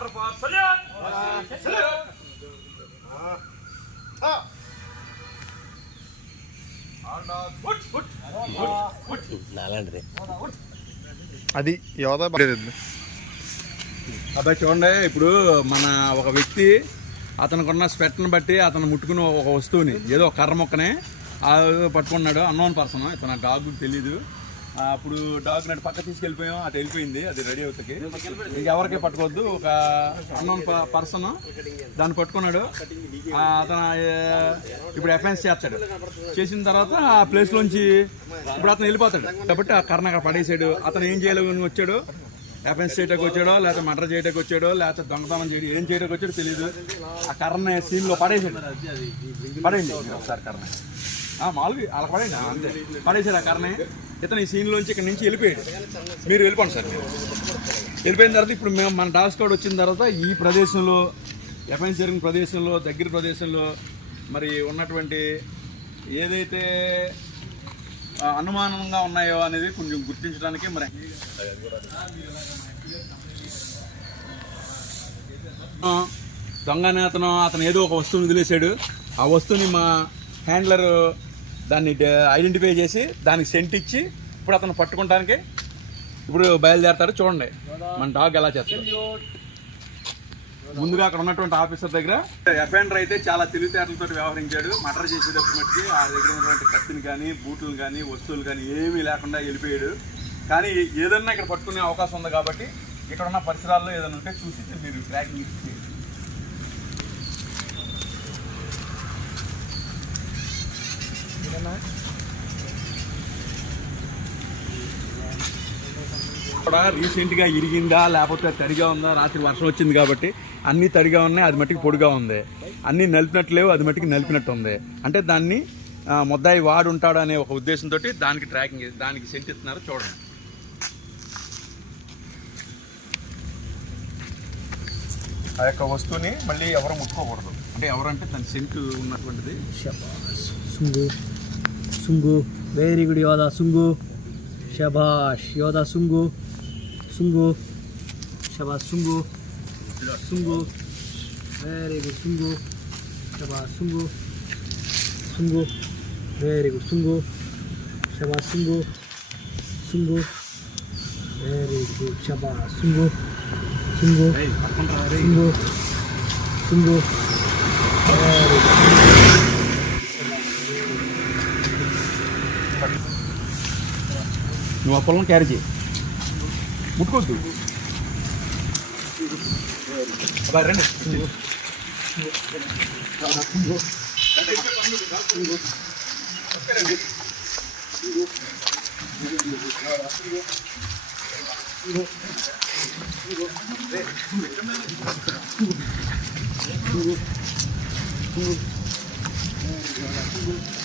Order for salute salute అది యోధ అబ్బాయి చూడండి ఇప్పుడు మన ఒక వ్యక్తి అతనికి స్పెట్ని బట్టి అతను ముట్టుకున్న ఒక వస్తువుని ఏదో ఒక కర్ర మొక్కనే ఆ పట్టుకున్నాడు అన్నోన్ పర్సన్ ఇప్పుడు నా డాగ్ తెలీదు. ఆ, అప్పుడు డాగ్ నన్ను పక్క తీసుకెళ్ళిపోయాం అది వెళ్ళిపోయింది అది రెడీ అవుతుంది ఇంకెవరికి పట్టుకోవద్దు ఒక అన్నోన్ పర్సన్ దాన్ని పట్టుకున్నాడు. అతను ఇప్పుడు ఎఫెన్స్ చేస్తాడు. చేసిన తర్వాత ఆ ప్లేస్లోంచి ఇప్పుడు అతను వెళ్ళిపోతాడు. కాబట్టి ఆ కర్ణ అక్కడ పడేసాడు. అతను ఏం చేయలేని వచ్చాడు. ఎఫెన్స్ చేయడానికి వచ్చాడో లేకపోతే మర్డర్ చేయడానికి వచ్చాడో లేకపోతే దొంగతనం చేయడం ఏం చేయడానికి వచ్చాడో తెలియదు ఆ కర్ణ సీన్లో పడేసాడు. పడేయండి. ఒకసారి కర్ణ ఆ, మామూలుగా అలా పడేయండి అంతే. పడేసాడు ఆ కర్రని. ఇతను ఈ సీన్లోంచి ఇక్కడ నుంచి వెళ్ళిపోయాడు. మీరు వెళ్ళిపోండి సార్ వెళ్ళిపోయిన తర్వాత ఇప్పుడు మేము మన డాస్ కోడ్ వచ్చిన తర్వాత ఈ ప్రదేశంలో ఎఫ్ఐన్ జరిగిన ప్రదేశంలో దగ్గర ప్రదేశంలో మరి ఉన్నటువంటి ఏదైతే అనుమానంగా ఉన్నాయో అనేది కొంచెం గుర్తించడానికి మరి ఆ, అతను అతను ఏదో ఒక వస్తువుని వదిలేశాడు. ఆ వస్తువుని మా హ్యాండ్లర్ దాన్ని ఐడెంటిఫై చేసి దానికి సెంట్ ఇచ్చి ఇప్పుడు అతను పట్టుకోవడానికి ఇప్పుడు బయలుదేరతాడు చూడండి. మన డాగ్ ఎలా చేస్తాడు ముందుగా అక్కడ ఉన్నటువంటి ఆఫీసర్ దగ్గర ఎఫెండర్ అయితే చాలా తెలివితేటలతో వ్యవహరించాడు. మర్డర్ చేసేటప్పుడు మట్టి ఆ దగ్గర ఉన్నటువంటి కత్తిని కానీ బూట్లు కానీ వస్తువులు కానీ ఏమీ లేకుండా వెళ్ళిపోయాడు. కానీ ఏదన్నా ఇక్కడ పట్టుకునే అవకాశం ఉంది కాబట్టి ఇక్కడ ఉన్న పరిసరాల్లో ఏదైనా ఉంటే చూసి మీరు ట్రాకింగ్ చేయండి. కూడా రీసెంట్గా ఇరిగిందా లేకపోతే తడిగా ఉందా? రాత్రి వర్షం వచ్చింది కాబట్టి అన్నీ తడిగా ఉన్నాయి అది మట్టికి పొడిగా ఉంది. అన్నీ నలిపినట్టు లేవు అది మట్టికి నలిపినట్టు ఉంది. అంటే దాన్ని ముద్దాయి వాడు ఉంటాడు అనే ఒక ఉద్దేశంతో దానికి ట్రాకింగ్ దానికి సెంట్ ఇస్తున్నారు చూడండి. ఆ యొక్క వస్తువుని మళ్ళీ ఎవరు ముట్టుకోకూడదు. అంటే ఎవరంటే దాని సెంట్ ఉన్నటువంటిది. సుంగు. సుంగు. వెరీ గుడ్ యోధా సుంగు. శభాష్ యోధా సుంగు. సుంగు శబాష్ సుంగు సుంగు వెరీ గుడ్ సుంగు శబాష్ సుంగు సుంగు వెరీ గుడ్ సుంగు శబాష్ సుంగు సుంగు వెరీ గుడ్ శబాష్ సుంగు సుంగు ఏయ్, పట్టుకుంటారా రే? సుంగు సుంగు వెరీ గుడ్ నువ్వు ఆ పొలం క్యారీ చేయి ముట్టుకోవద్దు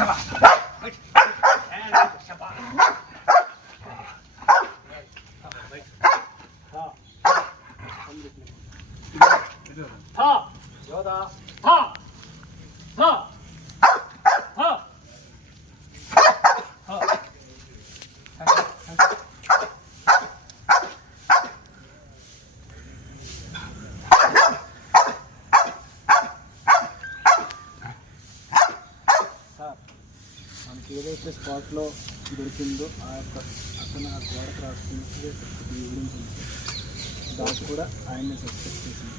అబ్బా, రండి సార్ ఏదైతే స్పాట్లో దొరికిందో ఆ యొక్క అతను ఆ గోడ క్రాస్ చేసి ఎవిడెన్స్ ఉంది కూడా ఆయన్ని సస్పెక్ట్ చేసింది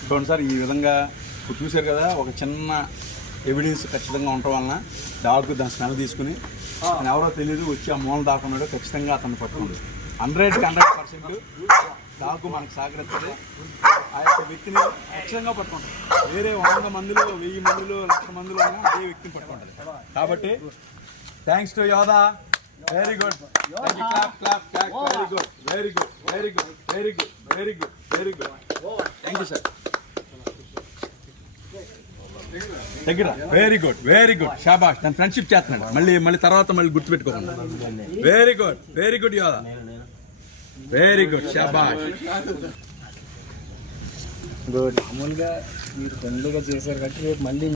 చూడండి సార్ ఈ విధంగా ఇప్పుడు చూశారు కదా ఒక చిన్న ఎవిడెన్స్ ఖచ్చితంగా ఉండటం వలన డాగ్ దాని స్మెల్ తీసుకుని ఎవరో తెలియదు వచ్చి ఆ మూల దాకున్నాడు ఖచ్చితంగా అతను పట్టుకుంది. హండ్రెడ్కి హండ్రెడ్ పర్సెంట్ డాగ్ మనకు సహకరిస్తుంది ఆ యొక్క వ్యక్తిని అక్షరంగా పట్టుకుంటుంది వేరే వంద మందిలో వెయ్యి మందిలో లక్ష మందిలో అయినా అదే వ్యక్తిని పట్టుకుంటుంది కాబట్టి thanks to Yodha very good clap clap clap very good very good very good very good very good very good thank you sir దగ్గర వెరీ గుడ్ వెరీ గుడ్ షాబాష్ తన ఫ్రెండ్షిప్ చేస్తున్నాడు మళ్ళీ మళ్ళీ తర్వాత మళ్ళీ గుర్తుపెట్టుకోకుండా very good very good Yodha very good షాబాష్ మామూలుగా మీరు ఫ్రెండ్లీగా చేశారు కాబట్టి రేపు మళ్ళీ